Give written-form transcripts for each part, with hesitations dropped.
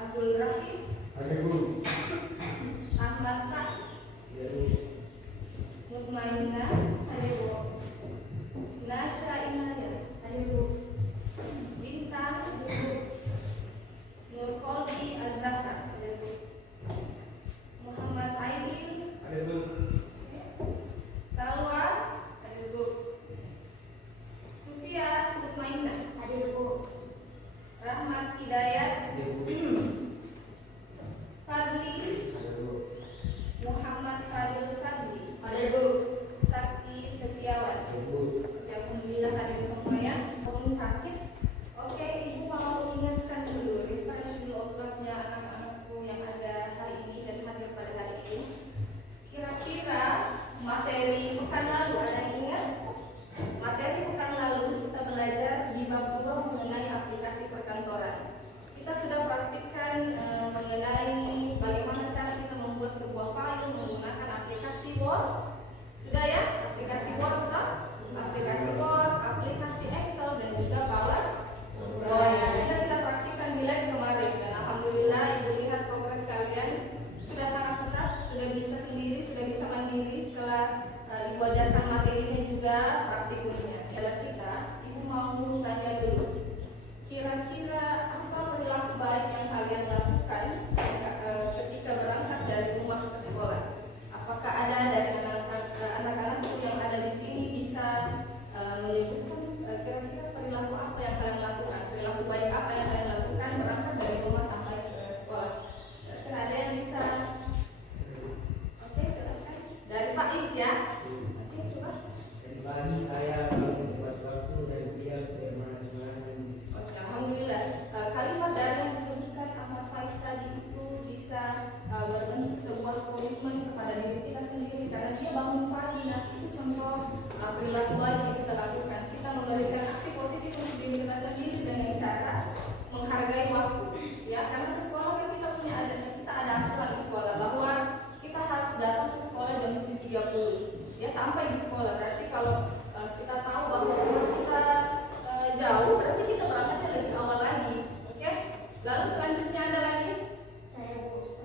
Abdul Rahim, Hadir Bu. Ahmad Faiz, Ya Bu. Mutmainah, hadir Bu. Nasya Inaya, hadir Bu. Bintang, hadir Bu. Nurkolbi Az-Zahra, hadir Bu. Muhammad Aidil, Hadir Bu. Salwa, hadir Bu. Sufia Mutmainah, hadir Bu. Rahmat Hidayat, Hadir Bu. Fadli, Hadir Bu. Muhammad Fadil Fadli, hadir Bu. Sakti Setiawan, Hadir Bu. alhamdulillah hadir semua ya. Walaupun sakit, oke, ibu mau ingatkan dulu, refresh dulu otaknya anak-anakku yang ada hari ini dan hadir pada hari ini. Kira-kira materi pekan lalu ada yang ingat? Materi pekan lalu kita belajar di bab 2 mengenai aplikasi perkantoran. Kita sudah praktikkan mengenai bagaimana cara kita membuat sebuah file menggunakan aplikasi Word. Sudah ya? Aplikasi Word, aplikasi Word, aplikasi Excel dan juga PowerPoint. Sudah kita praktikkan di lab kemarin dan alhamdulillah ibu lihat progres kalian sudah sangat pesat, sudah bisa sendiri, sudah bisa mandiri setelah ibu ajarkan materinya juga praktikumnya. Dalam kita, ibu mau tanya dulu, kira-kira apa perilaku baik yang kalian lakukan ketika berangkat dari rumah ke sekolah? Apakah ada dari anak-anakku yang ada di sini bisa menyebutkan kira-kira perilaku apa yang kalian lakukan? Perilaku baik apa yang kalian lakukan berangkat dari rumah sampai ke sekolah? Kira-kira ada yang bisa? Oke, silakan. Dari Faiz ya. Oke, coba. Tadi pagi saya membuat waktu dan dia ke masing-masing. Oke, alhamdulillah. Kalimat dari yang disebutkan Ahmad Faiz tadi itu bisa berbentuk sebuah komitmen kepada diri kita sendiri karena dia bangun pagi. Nah, itu contoh perilaku baik yang kita lakukan. Kita memberikan aksi positif untuk diri kita sendiri dengan cara menghargai waktu. Ya, karena di sekolah kan kita ada aturan di sekolah bahwa kita harus datang ke sekolah jam 7.30. Ya, sampai di sekolah. Berarti kalau kita tahu bahwa kita jauh, berarti kita berangkatnya lebih awal lagi. Oke? Lalu selanjutnya ada lagi? Saya Bu,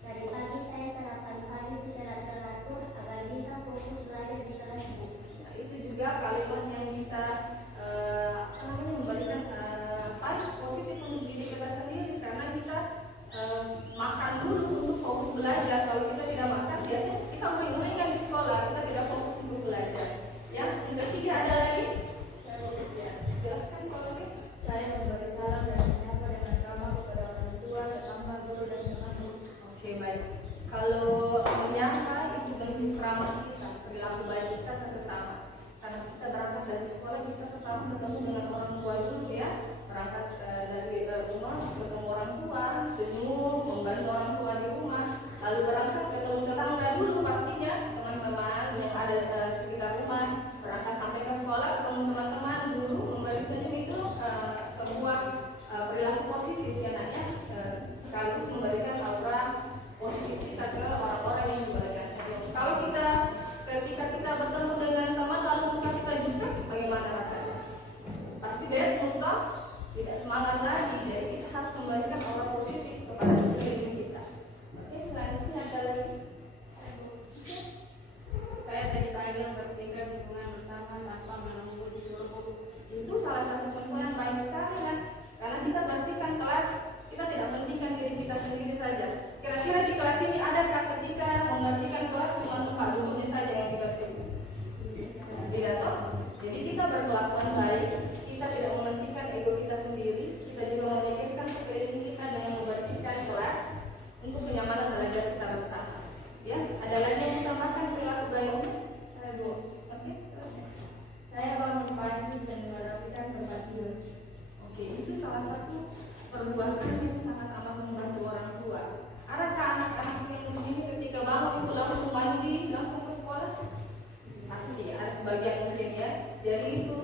dari pagi saya sarapan pagi secara teratur agar bisa fokus belajar di kelas Bu. Nah, itu juga kalimat yang bisa memberikan vibes positif untuk diri kita sendiri karena kita makan dulu untuk fokus belajar. Kalau kita tidak makan, biasanya kita uring-uringan di sekolah, kita tidak fokus untuk belajar. Yang ketiga ada lagi? Ya, silakan kalau ini. Saya memberi salam dan menyapa dengan ramah kepada orang tua, tetangga, guru dan teman-teman. Oke, baik. Kalau menyapa itu bentuk ramah kita, perilaku baik kita ke sesama. Karena kita berangkat dari sekolah, kita pertama ketemu dengan orang tua dulu ya. Berangkat dari rumah, ketemu orang tua, senyum, membantu orang tua di rumah. Lalu berangkat ketemu tetangga dulu pastinya, teman-teman yang ada sekitar rumah. Berangkat sampai ke sekolah, ketemu teman-teman dulu, memberi senyum itu sebuah perilaku positif ya nanya, sekaligus memberikan aura positif kita ke orang-orang yang memberikan senyum. Kalau ketika kita bertemu dengan teman lalu muka kita jutek, bagaimana rasanya? Pasti bad mood toh? Tidak semangat lagi. Jadi kita harus memberikan aura positif kepada sekeliling kita. Oke, selanjutnya ada lagi. Saya tadi pagi membersihkan lingkungan bersama tanpa menunggu disuruh guru. Itu salah satu contoh yang baik sekali kan? Karena kita bersihkan kelas, kita tidak pentingkan diri kita sendiri saja. Kira-kira di kelas ini adakah ketika membersihkan kelas cuma tempat duduknya saja yang dibersihkan? Tidak toh? Jadi kita berkelakuan baik, kita tidak mementingkan ego kita sendiri, kita juga memikirkan sekeliling kita dengan membersihkan kelas untuk kenyamanan belajar kita bersama. Ya, ada lagi yang ditambahkan perilaku baiknya? Saya Bu, Oke, silakan. saya bangun pagi dan merapikan tempat tidur. Oke, itu salah satu perbuatan yang sangat amat membantu orang tua. Adakah anak-anak yang di sini ketika bangun itu langsung mandi, langsung ke sekolah? Pasti ada sebagian mungkin ya. Jadi itu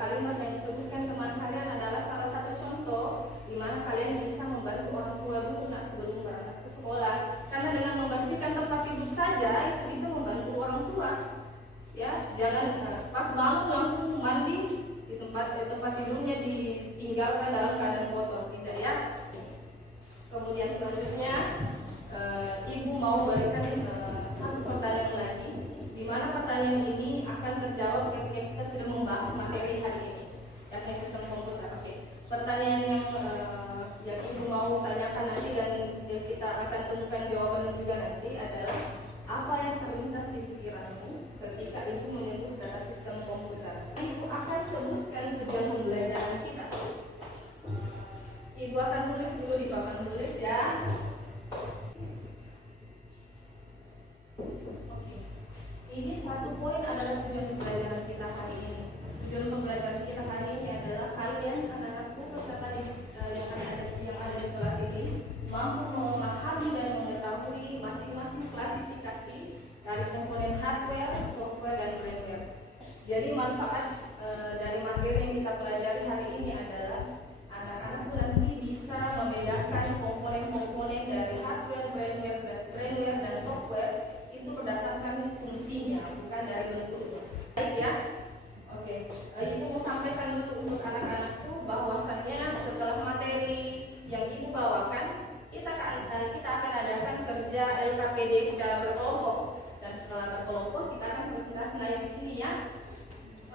kalimat yang disebutkan teman kalian adalah salah satu contoh di mana kalian bisa membantu orang tua dulu sebelum berangkat ke sekolah. Karena dengan membersihkan tempat tidur saja itu bisa membantu orang tua. Ya, jangan pas bangun langsung mandi di tempat tidurnya ditinggalkan dalam keadaan kotor, tidak ya. Oke. Ini satu poin adalah tujuan pembelajaran kita hari ini. Tujuan pembelajaran kita hari ini adalah kalian anak-anakku peserta yang ada di kelas ini mampu memahami dan mengetahui masing-masing klasifikasi dari komponen hardware, software, dan firmware. Jadi manfaat dari materi yang kita pelajari hari ini adalah anak-anak nanti bisa membedakan komponen-komponen dari hardware, firmware, dan software itu berdasarkan fungsinya, bukan dari bentuknya. Baik ya? Oke. Ibu mau sampaikan dulu untuk anak-anakku bahwasannya setelah materi yang ibu bawakan, kita akan adakan kerja LKPD secara berkelompok, dan setelah berkelompok kita akan presentasi lain di sini ya.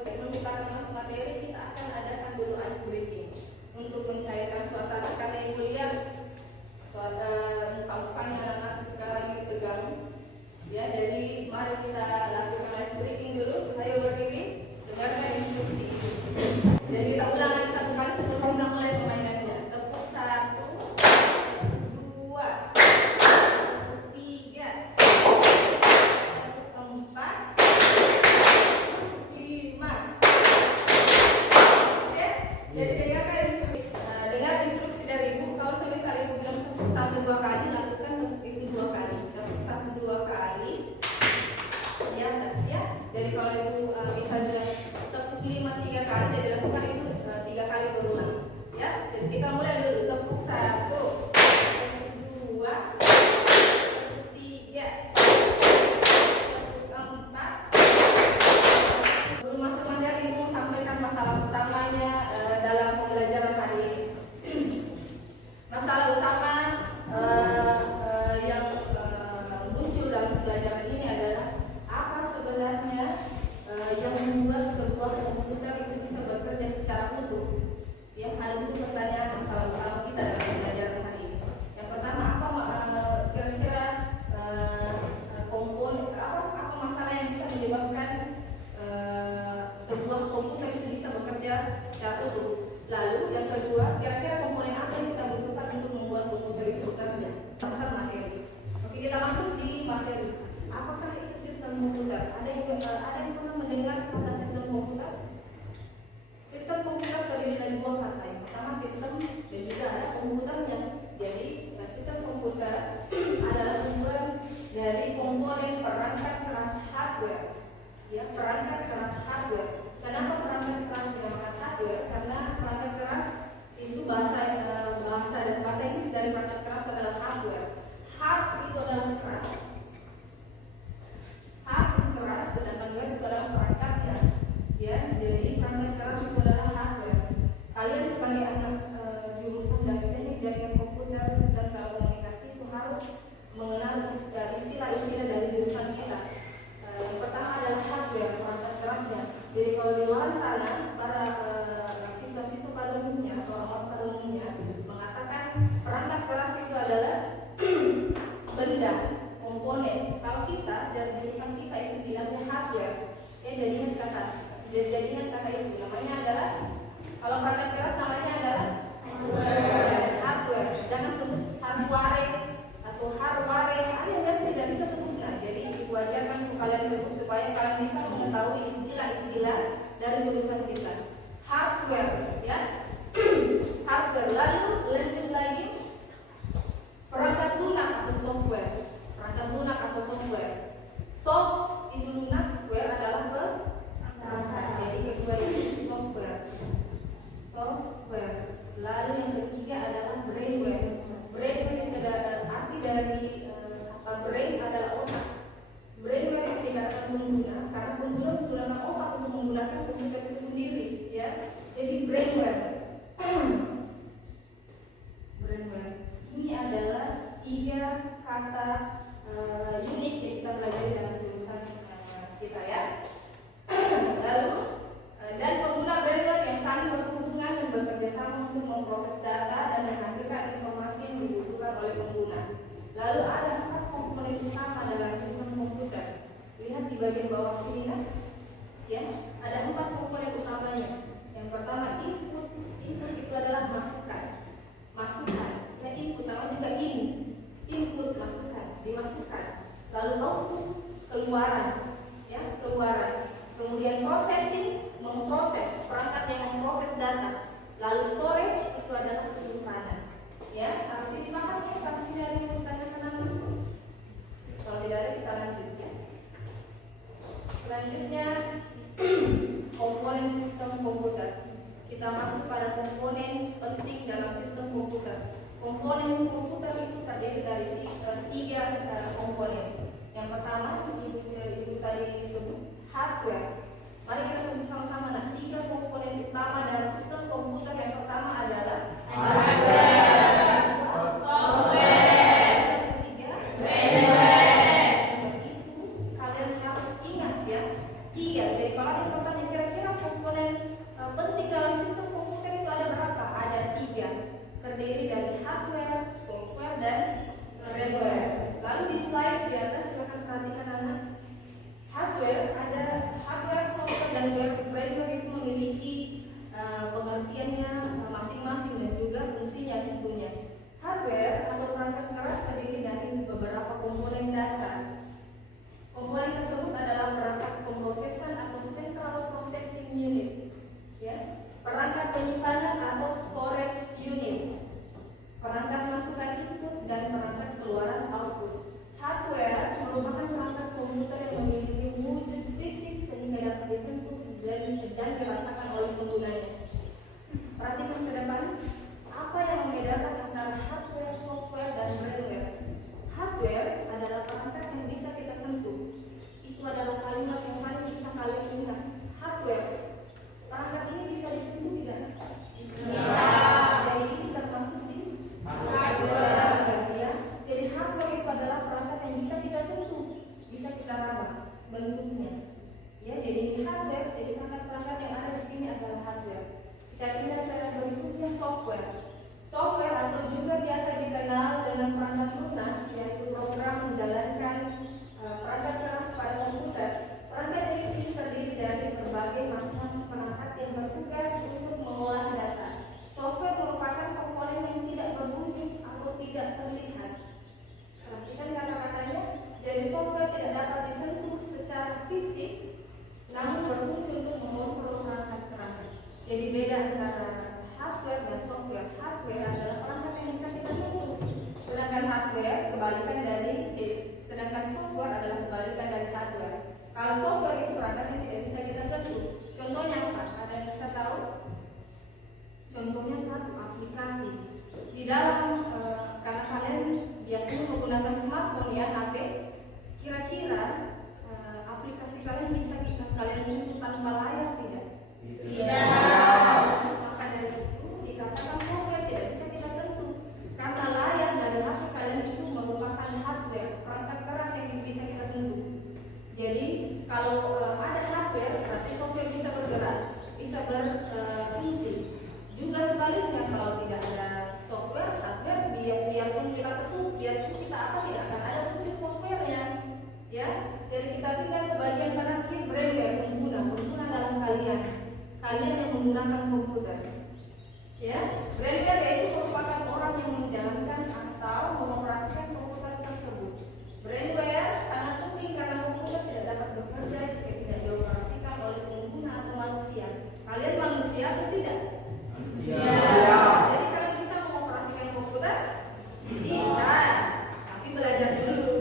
Sebelum kita akan masuk materi, kita akan adakan dulu ice breaking untuk mencairkan suasana, karena ibu lihat muka-mukanya anak-anak sekarang ini tegang ya. Jadi mari kita lakukan ice breaking dulu. Ayo berdiri, dengarkan instruksi. Jadi kita ulang lagi satu kali sebelum kita mulai permainannya. Tepuk 1, 2, 3, 4, 5. Oke? Jadi dengar instruksi dari ibu. Kalau semisal ibu bilang tepuk 1-2 kali, lakukan itu 2 kali. Tepuk 1-2 kali di atas ya. Jadi kalau ibu misalnya tepuk 5-3 kali, jadi lakukan itu 3 kali berulang ya. Jadi kita mulai dulu. Tepuk 1, 2, 3, 4. Sebelum masuk materi, ibu sampaikan masalah utamanya dalam pembelajaran hari ini. Masalah utama yang muncul dalam pembelajaran ini adalah apa sebenarnya yang membuat sebuah komputer itu bisa bekerja secara utuh. Ya, ada dua pertanyaan masalah utama kita dalam pembelajaran hari ini. Yang pertama, apa kira-kira apa masalah yang bisa menyebabkan sebuah komputer itu bisa bekerja secara utuh. Lalu yang kedua, kira-kira komponen apa yang kita butuhkan untuk membuat komputer itu bekerja. Pasal materi. Oke, kita masuk di materi. Apakah itu sistem komputer? Ada yang pernah mendengar kata sistem komputer? Sistem komputer terdiri dari dua kata. Yang pertama sistem dan juga ada komputernya. Jadi sistem komputer adalah kumpulan dari komponen perangkat keras hardware. Ya, perangkat keras hardware. Kenapa perangkat keras dinamakan hardware? Karena perangkat keras itu bahasa Inggris dari perangkat keras adalah hardware. Hard itu adalah keras. Hard itu keras, sedangkan ware itu adalah perangkatnya. Ya, jadi perangkat keras itu adalah hardware. Kalian sebagai anak jurusan dari teknik jaringan komputer dan telekomunikasi itu harus mengenal istilah-istilah dari jurusan kita. Yang pertama adalah hardware, perangkat kerasnya. Jadi kalau di luar sana para siswa-siswa pada umumnya atau orang pada umumnya mengatakan perangkat keras itu adalah benda, komponen. Kalau kita dari jurusan kita itu bilangnya hardware. Ya, jadinya kata itu namanya adalah, kalau perangkat keras namanya adalah hardware. Jangan sebut hardware atau hardware. Ada yang tidak bisa sebut. Nah, jadi diwajarkan untuk kalian sebut supaya kalian bisa mengetahui istilah-istilah dari jurusan kita. Hardware, ya. Hardware. Lalu lanjut lagi perangkat lunak atau software. Perangkat lunak atau software. Soft itu lunak, ware adalah perangkat. Jadi kedua itu software. Software. Lalu yang ketiga adalah brainware. Brainware itu arti dari brain adalah otak. Brainware itu dikatakan pengguna karena pengguna menggunakan otak untuk menggunakan komputer itu sendiri, ya. Jadi brainware. Brainware ini adalah 3 kata unik yang kita pelajari dalam jurusan kita, ya. Lalu dan pengguna brainware yang saling berhubungan dan bekerja sama untuk memproses data dan menghasilkan informasi yang dibutuhkan oleh pengguna. Lalu ada 4 komponen utama dalam sistem komputer. Lihat di bagian bawah sini kan? Ya, ada 4 komponen utamanya. Yang pertama input. Input itu adalah masukan. Ya, input namanya juga input, masukan, dimasukkan. Lalu output. keluaran, ya, keluaran. Kemudian processing, memproses, perangkat yang memproses data. Lalu storage itu adalah penyimpanan. Ya, sampai sini paham ya? Sampai sini ada yang mau ditanyakan apa? Kalau tidak ada kita lanjut ya. Selanjutnya komponen sistem komputer. Kita masuk pada komponen penting dalam sistem komputer. Komponen komputer itu terdiri dari tiga komponen. Yang pertama ibu tadi disebut hardware. Mari kita sebut sama-sama. Nah, tiga komponen utama dalam sistem komputer. Yang pertama adalah hardware, software, yang ketiga firmware. Itu kalian harus ingat ya. Tiga. Jadi kalau ada pertanyaan kira-kira komponen penting dalam sistem komputer itu ada berapa? Ada tiga. Terdiri dari hardware, software, dan firmware. Lalu di slide di atas silakan perhatikan anak. Hardware ada hardware, software, dan firmware itu memiliki pengertiannya masing-masing dan juga fungsinya tentunya. Hardware atau perangkat keras terdiri dari beberapa komponen dasar. Komponen tersebut adalah perangkat pemrosesan atau central processing unit, ya, perangkat penyimpanan atau storage unit, perangkat masukan input, dan perangkat keluaran output. Hardware merupakan perangkat komputer yang memiliki wujud fisik sehingga dapat disentuh dan dirasakan oleh penggunanya. Perhatikan ke depan, apa yang membedakan antara hardware, software, dan firmware? Hardware adalah perangkat yang bisa kita sentuh. Itu adalah kalimat yang paling bisa kalian ingat. Hardware, perangkat ini bisa disentuh tidak? Bisa. Jadi ini termasuk di hardware, ya. Jadi hardware itu adalah perangkat yang bisa kita sentuh, bisa kita raba bentuknya. Ya, jadi hardware, jadi perangkat-perangkat yang ada di sini adalah hardware. Kita lihat cara berikutnya software. Software atau juga biasa dikenal dengan perangkat lunak, yaitu program menjalankan perangkat keras pada komputer. Perangkat ini terdiri dari berbagai macam perangkat yang bertugas untuk mengolah data. Software merupakan komponen yang tidak berwujud atau tidak terlihat. Perhatikan kata-katanya. Jadi software tidak dapat disentuh secara fisik, namun berfungsi untuk mengontrol perangkat keras. Jadi beda antara hardware dan software. Hardware adalah perangkat yang bisa kita sentuh, sedangkan hardware kebalikan dari sedangkan software adalah kebalikan dari hardware. Kalau software itu perangkat yang tidak bisa kita sentuh. Contohnya apa? Ada yang bisa tahu? Contohnya satu aplikasi. Di dalam karena kalian biasanya menggunakan smartphone ya, HP. Kira-kira aplikasi kalian bisa kalian sentuh tanpa layar tidak? Tidak. Maka dari itu dikatakan software tidak bisa kita sentuh karena layar dari HP kalian itu merupakan hardware, perangkat keras yang bisa kita sentuh. Jadi kalau ada hardware berarti software bisa bergerak, bisa berfungsi. Juga sebaliknya kalau tidak ada software, hardware biarpun kita ketuk, biarpun kita apa tidak akan ada wujud softwarenya. Ya, jadi kita pindah ke bagian kanan kiri firmware, pengguna dalam kalian yang menggunakan komputer. Ya, firmware yaitu merupakan orang yang menjalankan atau mengoperasikan komputer tersebut. Firmware sangat penting karena komputer tidak dapat bekerja jika tidak dioperasikan oleh pengguna atau manusia. Kalian manusia atau tidak? Manusia. Jadi kalian bisa mengoperasikan komputer? Bisa. Tapi belajar dulu.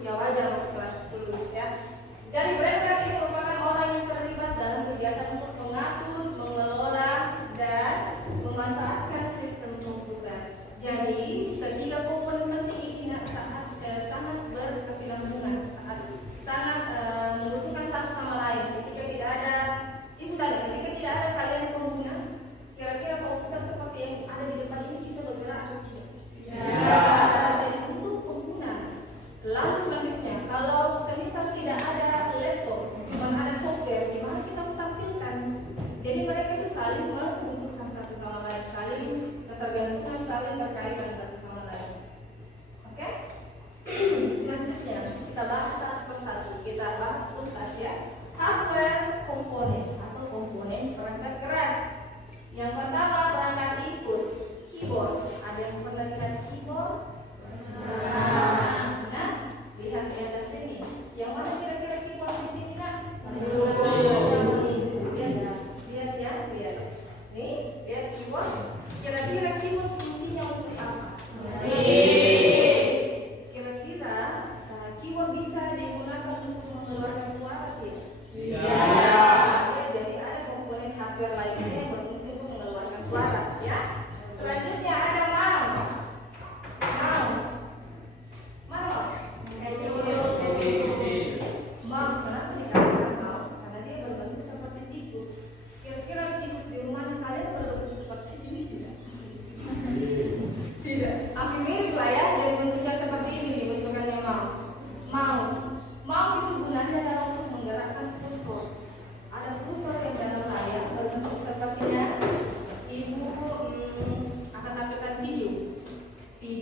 Ya wajar masih kelas 10 ya. Jadi firmware ini merupakan orang yang terlibat dalam kegiatan untuk mengatur, mengelola, dan memanfaatkan sistem komputer. Jadi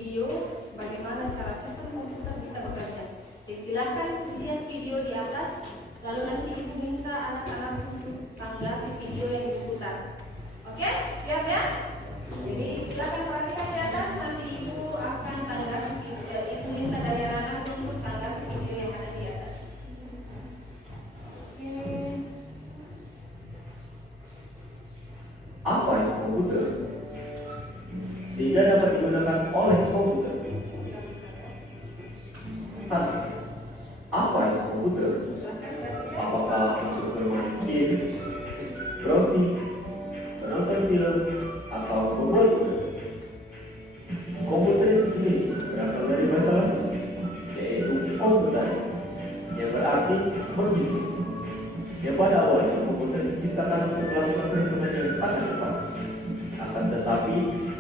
video bagaimana cara sistem komputer bisa bekerja. Oke, silahkan lihat video di atas, lalu nanti ibu minta anak-anak untuk tanggapi video yang diputar. Oke, siap ya? Jadi silahkan perhatikan di atas, nanti ibu akan tanggapi video. Ibu minta dari anak-anak untuk tanggapi video yang ada di atas. Oke. Apa itu komputer? Sehingga dapat digunakan oleh komputer. Tapi, apa itu komputer? Apakah untuk bermain game, browsing, menonton film, atau membuat web? Komputer itu sendiri berasal dari bahasa Latin, yaitu komputer, yang berarti menghitung. Yang pada awalnya komputer diciptakan untuk melakukan perhitungan yang sangat cepat, akan tetapi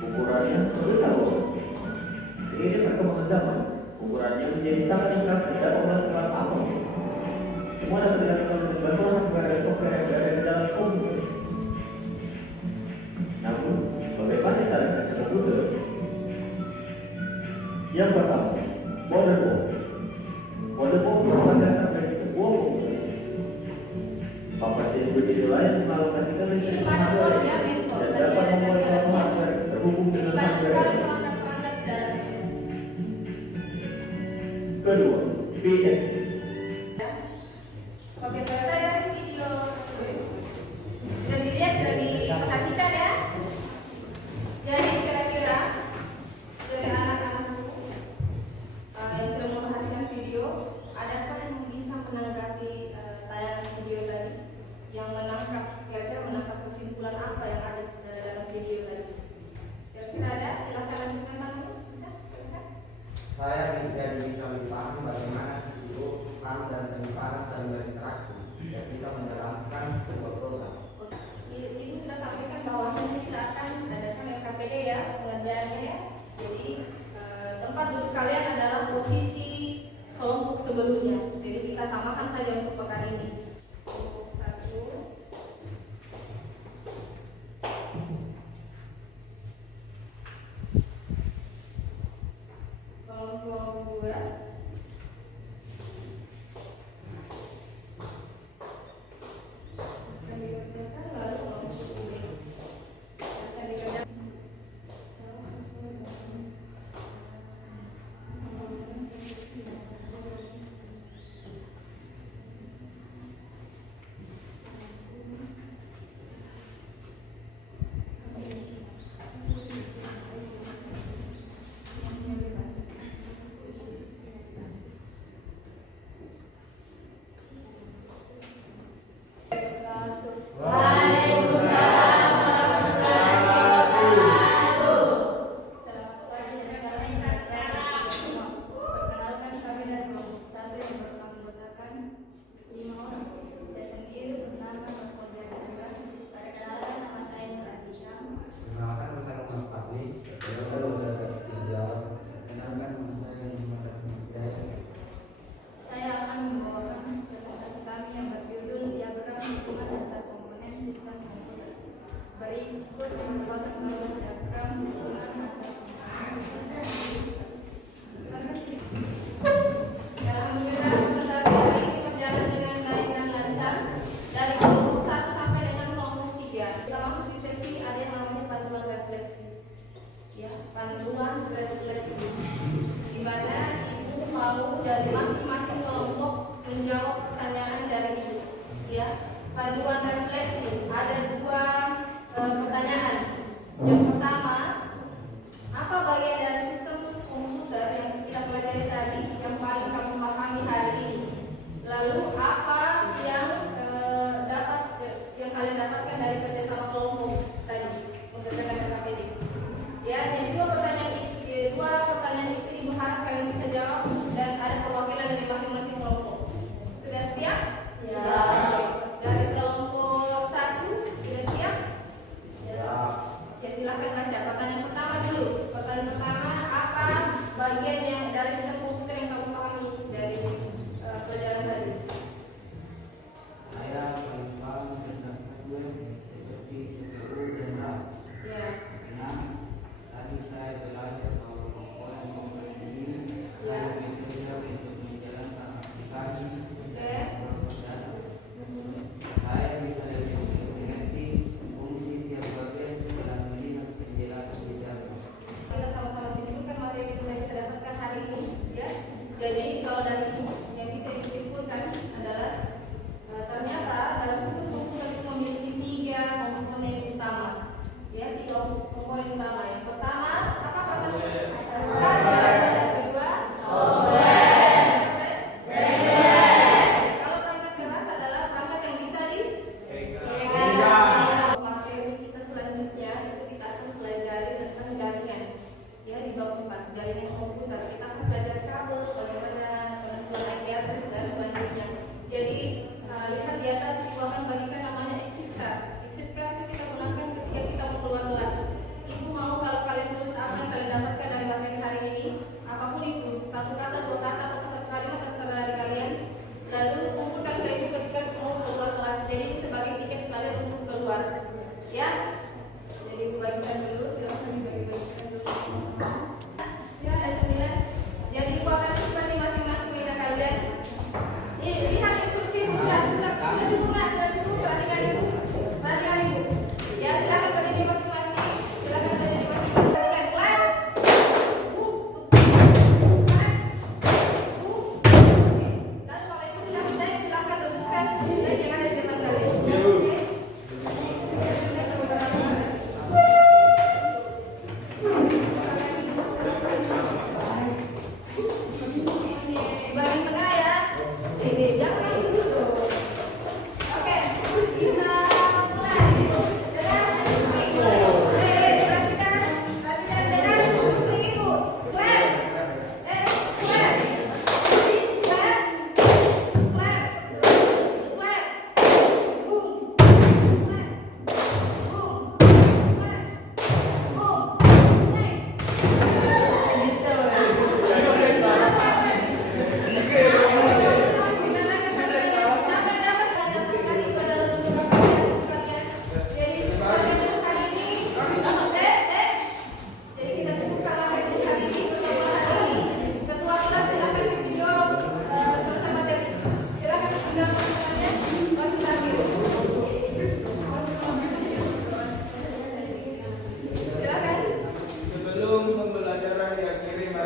ukurannya sebesar bom. Seiring perkembangan zaman, ukurannya menjadi sangat ringkas dan dapat melakukan apapun. Semua dapat dilakukan dengan bantuan hardware dan software yang berada di dalam komputer. Namun, bagaimana cara membaca komputer? Yang pertama, motherboard. Motherboard merupakan dasar dari sebuah komputer. Papan sirkuit itulah yang mengalokasikan Ini listrik motherboard hardware ya, mainboard. dan Tadi dapat ada membuat suatu dalamnya. hardware terhubung Jadi dengan banyak hardware sekali lain. perangkat-perangkat di dalamnya. Kedua, PSP. Oke, selesai dari video. Sudah dilihat, sudah diperhatikan ya. Jadi kira-kira dari anak-anakku yang sudah memperhatikan video, adakah yang bisa menanggapi tayangan video tadi? Yang menangkap, kira-kira menangkap kesimpulan apa yang ada dalam video tadi? Kira-kira ada? Silahkan lanjutkan tanganmu. Bisa? Silahkan. Saya tidak bisa dipahami bagaimana itu paham dan penyimpanan dan berinteraksi ketika menjalankan sebuah program. Ibu sudah sampaikan bahwa nanti kita akan adakan LKPD ya, pengerjaannya ya. Jadi tempat duduk kalian adalah posisi kelompok sebelumnya. Jadi kita samakan saja untuk pekan ini. Kelompok 1, kelompok 2, akan dikerjakan, lalu kelompok 3 akan dikerjakan. Selamat pagi dan salam sejahtera bagi kita semua. Perkenalkan kami dari kelompok 1 yang beranggotakan 5 orang. Saya sendiri bernama Nurkodia Chandra. Perkenalkan, nama saya Nur Azizam. Perkenalkan saya Muhammad Fadli. Perkenalkan saya Rizal. Perkenalkan nama saya Muhammad Hidayat. Saya akan membawakan presentasi kami yang berjudul diagram hubungan antar komponen sistem komputer. Berikut merupakan gambar diagram hubungan antar komponen sistem komputer. Alhamdulillah presentasi hari ini berjalan dengan baik dan lancar dari kelompok 1 sampai dengan kelompok 3. Kita masuk di sesi ada yang namanya panduan refleksi. Ya, panduan refleksi. Di mana ibu mau dari masing-masing kelompok menjawab pertanyaan dari ibu. Ya, panduan refleksi ada 2 pertanyaan. Yang pertama, apa bagian dari sistem komputer yang kita pelajari tadi yang paling kamu pahami hari ini? Lalu apa yang yang kalian dapatkan dari kerjasama kelompok tadi untuk KKPD? Ya, jadi 2 pertanyaan itu ibu harap kalian bisa jawab dan ada perwakilan dari masing-masing kelompok. Sudah siap? Oke. Dari kelompok 1 sudah siap? Ya, silakan baca. Pertanyaan pertama dulu. Pertanyaan pertama, apa bagian yang dari sistem komputer yang kamu pahami dari pelajaran tadi? Saya paling paham tentang hardware seperti CPU dan RAM. Ya. Karena tadi saya belajar bahwa komponen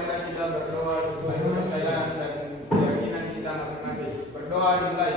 marilah kita berdoa sesuai kepercayaan dan keyakinan kita masing-masing. Berdoa dimulai.